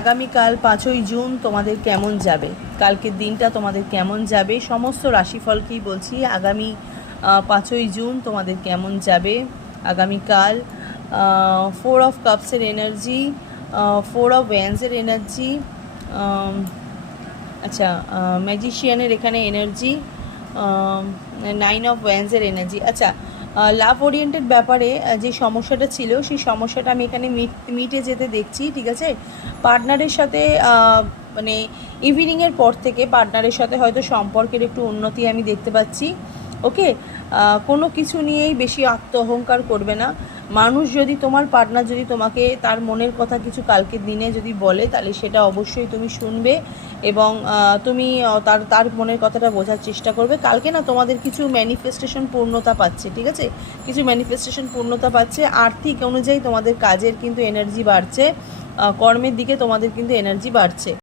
আগামীকাল 5ই জুন তোমাদের কেমন যাবে, কালকের দিনটা তোমাদের কেমন যাবে, সমস্ত রাশিফলকেই বলছি। আগামী 5ই জুন তোমাদের কেমন যাবে আগামীকাল। 4 অফ কাপসের এনার্জি, 4 অফ ওয়ান্ডসের এনার্জি, আচ্ছা ম্যাজিশিয়ানের এখানে এনার্জি, 9 অফ ওয়ান্ডসের এনার্জি। আচ্ছা, লাভ ওরিয়েন্টেড ব্যাপারে যে সমস্যাটা ছিল সেই সমস্যাটা আমি এখানে মিটে যেতে দেখছি, ঠিক আছে। পার্টনারের সাথে মানে ইভিনিংয়ের পর থেকে পার্টনারের সাথে হয়তো সম্পর্কের একটু উন্নতি আমি দেখতে পাচ্ছি। ওকে, কোনো কিছু নিয়েই বেশি আত্ম অহংকার করবে না। মানুষ যদি, তোমার পার্টনার যদি তোমাকে তার মনের কথা কিছু কালকের দিনে যদি বলে, তাহলে সেটা অবশ্যই তুমি শুনবে এবং তুমি তার মনের কথাটা বোঝার চেষ্টা করবে। কালকে না তোমাদের কিছু ম্যানিফেস্টেশন পূর্ণতা পাচ্ছে, ঠিক আছে, কিছু ম্যানিফেস্টেশন পূর্ণতা পাচ্ছে। আর্থিক অনুযায়ী তোমাদের কাজের কিন্তু এনার্জি বাড়ছে, কর্মের দিকে তোমাদের কিন্তু এনার্জি বাড়ছে।